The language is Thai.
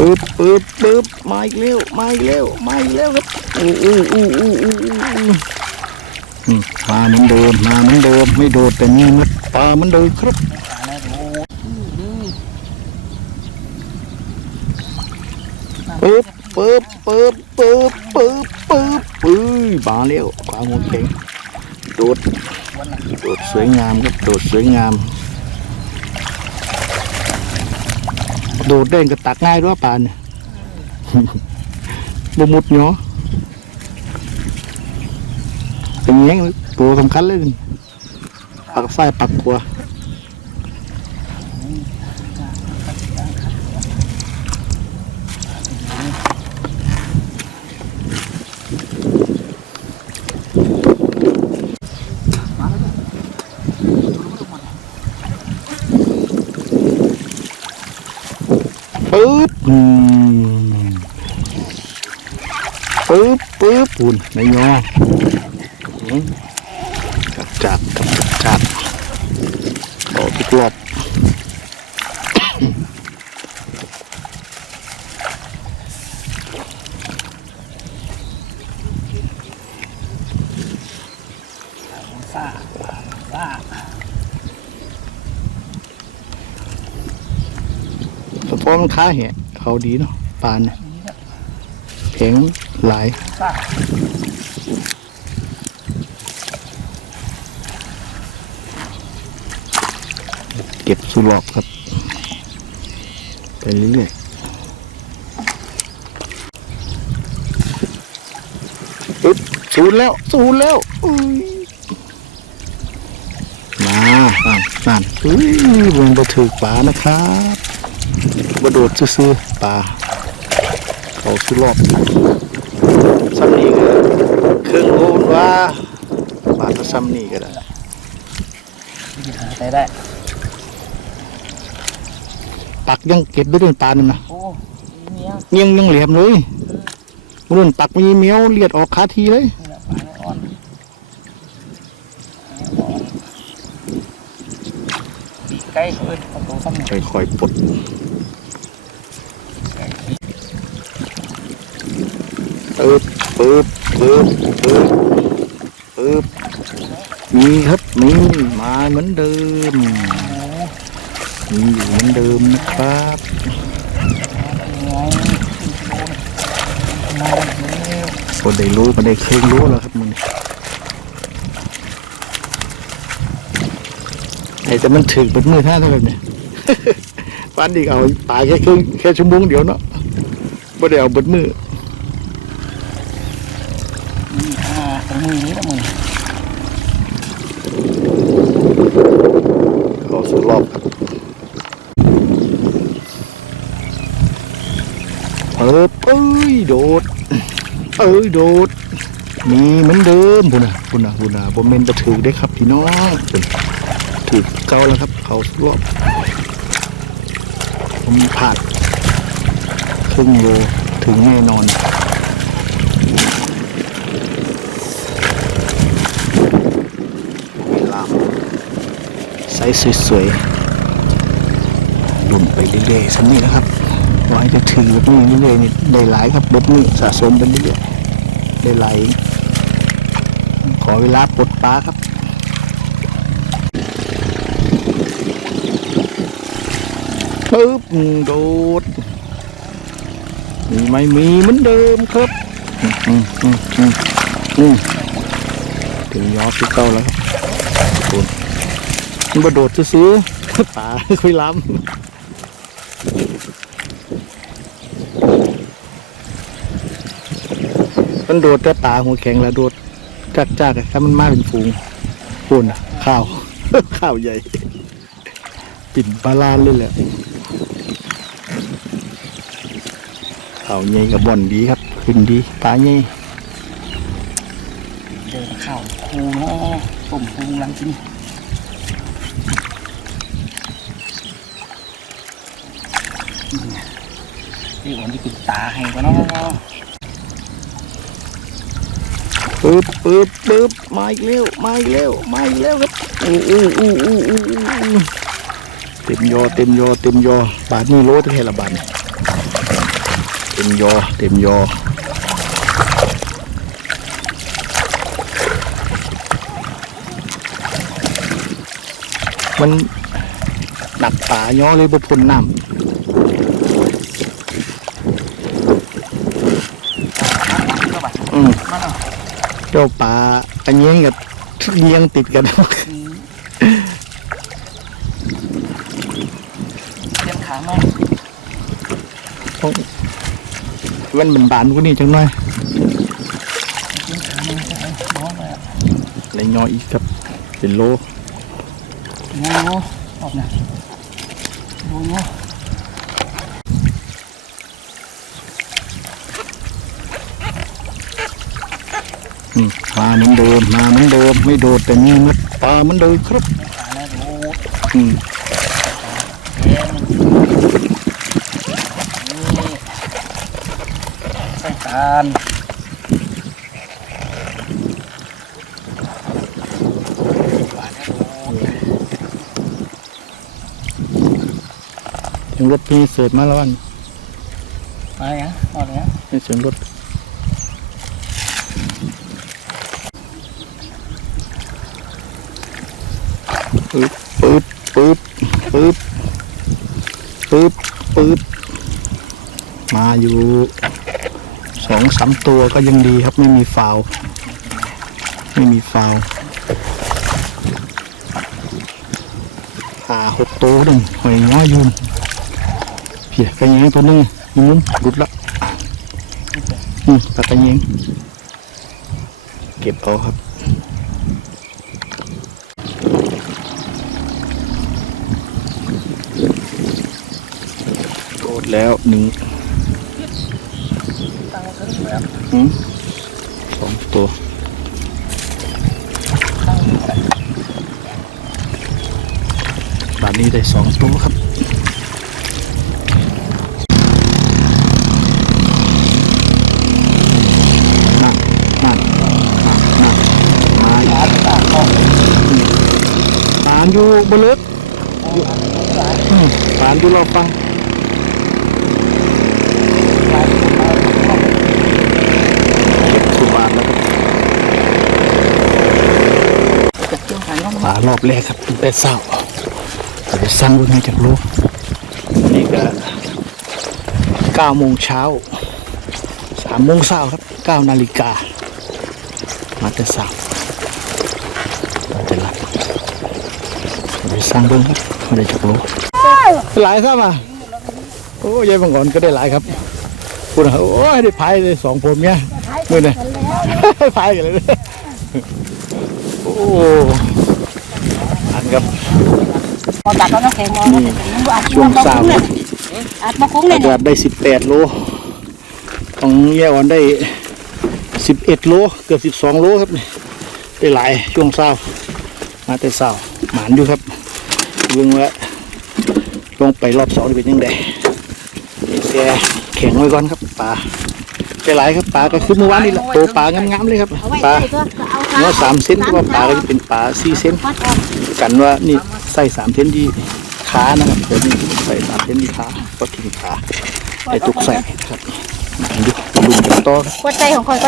ปึ๊บปึ๊บปึ๊บมาอีกแล้วมาอีกแล้วมาอีกแล้วครับอู้อู้อู้อู้อู้อู้อู้าเหมือนเดิมมาเหมือนเดิมไม่โดดแต่มีมัดปลาเหมือนเดิมครับปึ๊บปึ๊บปึ๊บปึ๊บปึ๊บปึ๊บปึ๊บมาแล้วปลาหัวแข็งโดดโดดสวยงามครับโดดสวยงาม โดดเด่นก็ตักง่ายด้วยป่านบมุดเนาะเป็นยังตัวสำคัญเลยนี่ปักไส้ปักขว ปึ๊บอืมปึ๊บปึ๊บปุ่นในยออืมจับจับจับจับต่อทุกรอบซ่าซ่า สะพอมันค้าแหะเขาดีเนาะปลาเนี่ยแข็งหลายเก็บสุรอบครับ ไปเรื่อยๆปึ๊บศูนย์แล้วศูนย์แล้วมาอ่านอ่านอุ้ยบนประถือปลานะครับ กระโดดซื้อๆปลาเขาสุรอบซ้ำนี่ก็เครื่องโลนว่าปลาถ้าซ้ำนี่ก็ได้ใช้ได้ ปักยังเก็บได้ด้วยปลานี่นะโอ้เนี้ยยังยังเหลี่ยมเลยรุ่นปักมีเมียวเลียดออกคาทีเลยนี่แหละปลาไม่อ่อนปีกไก่เอ้ยประตูซ้ำหนึ่งค่อยๆปลด ไก่ปีก ปึ๊บปึ๊บปึ๊บปึ๊บปึ๊บมีครับมีมาเหมือนเดิมมีอยู่เหมือนเดิมนะครับไมาแล้วก็ได้รู้ก็ได้เคยรู้แล้วครับมึงไอ้แต่มันถึงเป็นมือท่าเท่าไหร่เนี่ยปันอีกเอาปลาแค่ครึ่งแค่ชั่วโมงเดียวเนาะไม่ได้เอาเบดมือ อ่าตรงมือนี้ละมึงขอสู่รอบครับเออเอ้ยโดด เอ้ยโดด มีเหมือนเดิมพุ่นนะพุ่นนะพุ่นน่ะผมเมนจะถือได้ครับพี่น้องถือเก้าแล้วครับ เขาสรอบ ผมผ่านครึ่งโลถึงแน่นอน ลาม ไซส์สวยๆลุ่มไปเรื่อยๆสันนี้นะครับไว้จะถือแบบนี้เรื่อยๆนี่ได้หลายครับรถนี้สะสมไปเรื่อยๆได้หลายขอเวลาปลดปลาครับปึ๊บโดดมีไหม่มีเหมือนเดิมครับอืมอืมอืมอืมถึงยอดที่เก้าแล้วครับมัน กระโดดซื้อๆป่าคุยล้ำมันโดดแต่ป่าหัวแข็งแล้วโดดจักจักๆถ้ามันมาเป็นฝูงปุ่นอะข้าว ข้าวใหญ่ ปิ่นปลาลานเลยแหละข้าวใหญ่กับบ่อนดีครับขึ้นดีปลาใหญ่เดินข้าวคูเนาะต้มคูลังกิน นี่วันนี้ปิดตาให้ก็เนาะปึ๊บปึ๊บปึ๊บมาอีกแล้วมาอีกแล้วมาอีกแล้วครับอู้อู้อู้อู้อู้อู้เต็มยอเต็มยอเต็มยอบาทนี่โลเท่าไหร่ละบาทนี่มยอเต็มยอมันหนักป่าย่อเลยบ่พ้นน้ำ อืมมาเนาะเจ้าป่าอันเยียงกับเยียงติดกันเลี้ยงขาไหมต้องมันเป็นบานกว่านี้จังหน่อยเลี้ยงขาไหมใช่ไหมน้องเลยในยออีกครับ เป็นโลโง่ออกนะโง่ อืมมาเหมือนเดิมมาเหมือนเดิมไม่โดดแต่มีมัดปลาเหมือนเดิมครับขาแล้วโง่อืมเลี้ยงนี่ใส่ตาลเสียงรถมีเสิร์ฟมาแล้ววันมาอย่างออกอย่างนี่เสียงรถ ปึ๊บปึ๊บปึ๊บปึ๊บปึ๊บปึ๊บมาอยู่สองสามตัวก็ยังดีครับไม่มีฟาว ไม่มีฟาวหาหกตัวหนึ่งหอยน้อยอยืนเพียกันยังตัวนึงอีนุ่มหลุดละอืมปากระยิงเก็บเอาครับ โกด แล้วหนึ่งสองตัวแบบบานนี้ได้สองตัวครับนั่นนั่นนั่นนั่นมาอีกขานอยู่บนเลือกหลายอืมปานอยู่รอฟัง หลายหลายเก็บสุบานแล้วครับจะเกี่ยวหารอบแรกครับตั้งแต่เช้าไปสั่งเบิ่งให้จากโลนี่ก็เก้าโมงเช้าสามโมงเช้าครับเก้านาฬิกา มาแต่เช้ามาแต่หลับไปสั่งเบิ่งครับไม่ได้จากโลหลายครับอะโอ้ยายบางก่อนก็ได้หลายครับ พูดนะโอ้ยได้พายเลยสองผมเนี่ยมือเนี่ยพายกันเลยโอ้อันครับพอตัดแล้วนะแข็งนี่ช่วงเช้าอัดมาคุ้งเลยอาจารย์ได้สิบแปดโล ของแย่อ่อนได้สิบเอ็ดโล เกือบสิบสองโลครับนี่ได้หลายช่วงเช้ามาแต่เช้าหมานอยู่ครับเบิ่งว่าลงไปรอบสองนี่เป็นยังไงนี่แกแข็งไว้ก่อนครับ ปลาได้หลายครับปลาก็คือเมื่อวานนี่แหละโตปลางามๆเลยครับเอาไว้ปลาใส่ก็เอาเนื้อสามเซนก็ว่าปลาก็จะเป็นปลาสี่เซนพัดออกกันว่านี่ใส่สามเซนที่ขานะครับเดี๋ยวนี้ใส่สามเซนที่ขาก็ทิ้งขาไอ้ตุกใส่ครับดูดูกันต่อครับกดใจของคอยก็